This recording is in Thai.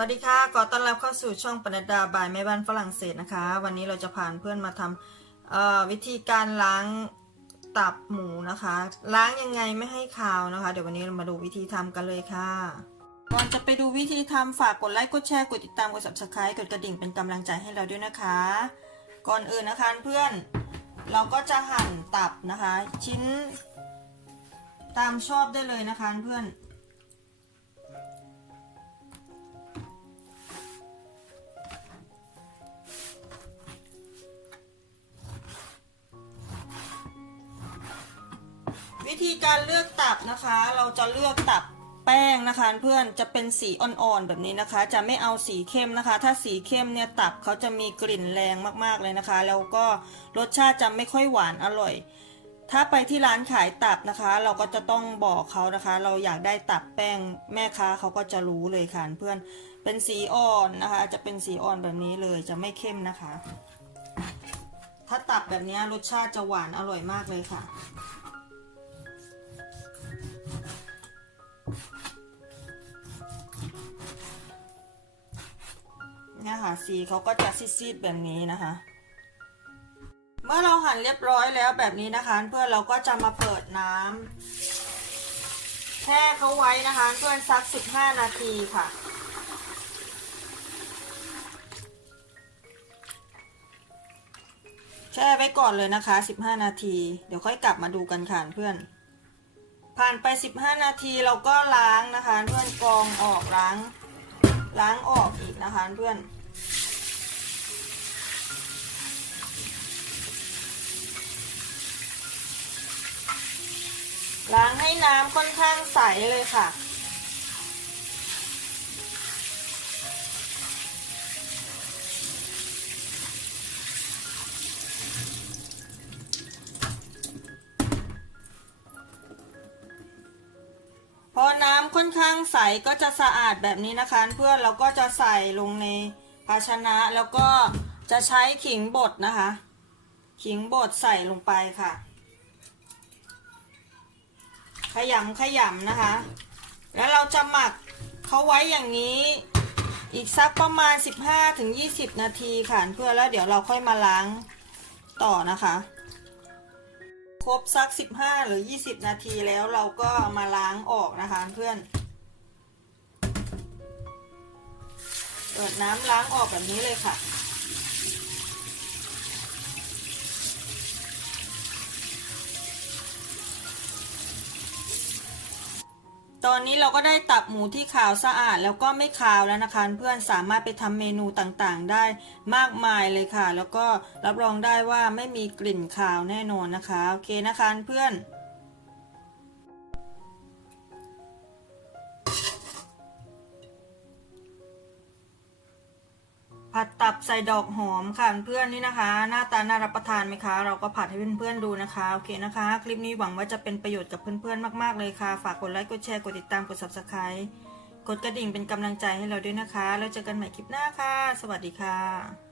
วัสดีค่ะ ขอต้อนรับเข้าสู่ช่องปนัดดาบายแม่บ้านฝรั่งเศสนะคะ วันนี้เราจะพาเพื่อนมาทำวิธีการล้างตับหมูนะคะ ล้างยังไงไม่ให้คาวนะคะ เดี๋ยววันนี้เรามาดูวิธีทำกันเลยค่ะ ก่อนจะไปดูวิธีทำฝากกดไลค์กดแชร์กดติดตามกด subscribe กดกระดิ่งเป็นกำลังใจให้เราด้วยนะคะ ก่อนอื่นนะคะเพื่อนเราก็จะหั่นตับนะคะ ชิ้น ตามชอบได้เลยนะคะเพื่อน วิธีการเลือกตับนะคะ เราจะเลือกตับแป้งนะคะ เพื่อนจะเป็นสีอ่อนๆแบบนี้นะคะ จะไม่เอาสีเข้มนะคะ ถ้าสีเข้มเนี่ยตับเขาจะมีกลิ่นแรงมากๆเลยนะคะ แล้วก็รสชาติจะไม่ค่อยหวานอร่อย ถ้าไปที่ร้านขายตับนะคะ เราก็จะต้องบอกเขานะคะ เราอยากได้ตับแป้งแม่ค้าเขาก็จะรู้เลยค่ะเพื่อนเป็นสีอ่อนนะคะ จะเป็นสีอ่อนแบบนี้เลยจะไม่เข้มนะคะ ถ้าตับแบบนี้รสชาติจะหวานอร่อยมากเลยค่ะ เนี่ยค่ะ สีเขาก็จะซีดๆแบบนี้นะคะ เมื่อเราหั่นเรียบร้อยแล้วแบบนี้นะคะ เพื่อนเราก็จะมาเปิดน้ำแช่เขาไว้นะคะ เพื่อนสัก 15 นาทีค่ะแช่ไว้ก่อนเลยนะคะ 15 นาที เดี๋ยวค่อยกลับมาดูกันค่ะเพื่อน ผ่านไป 15 นาทีเราก็ล้างนะคะ เพื่อนกรองออกล้าง ล้างออกอีกนะคะเพื่อน ล้างให้น้ำค่อนข้างใสเลยค่ะ พอน้ำค่อนข้างใสก็จะสะอาดแบบนี้นะคะ เพื่อนเราก็จะใส่ลงในภาชนะแล้วก็จะใช้ขิงบดนะคะ ขิงบดใส่ลงไปค่ะ ขยำขยำนะคะ แล้วเราจะหมักเขาไว้อย่างนี้อีกสักประมาณ 15-20 นาทีค่ะเพื่อแล้วเดี๋ยวเราค่อยมาล้างต่อนะคะ ครบสัก 15 หรือ 20 นาทีแล้วเราก็มาล้างออกนะคะเพื่อนเปิดน้ำล้างออกแบบนี้เลยค่ะ ตอนนี้เราก็ได้ตับหมูที่ขาวสะอาดแล้วก็ไม่ขาวแล้วนะคะ เพื่อนสามารถไปทำเมนูต่างๆ ได้มากมายเลยค่ะ แล้วก็รับรองได้ว่าไม่มีกลิ่นขาวแน่นอนนะคะ โอเคนะคะเพื่อน ผัดตับใส่ดอกหอมค่ะเพื่อนนี่นะคะ หน้าตาน่ารับประทานไหมคะ เราก็ผัดให้เพื่อนๆดูนะคะโอเคนะคะ คลิปนี้หวังว่าจะเป็นประโยชน์กับเพื่อนๆมากๆเลยค่ะ ฝากกดไลค์กดแชร์กดติดตามกด subscribe กดกระดิ่งเป็นกำลังใจให้เราด้วยนะคะ แล้วเจอกันใหม่คลิปหน้าค่ะ สวัสดีค่ะ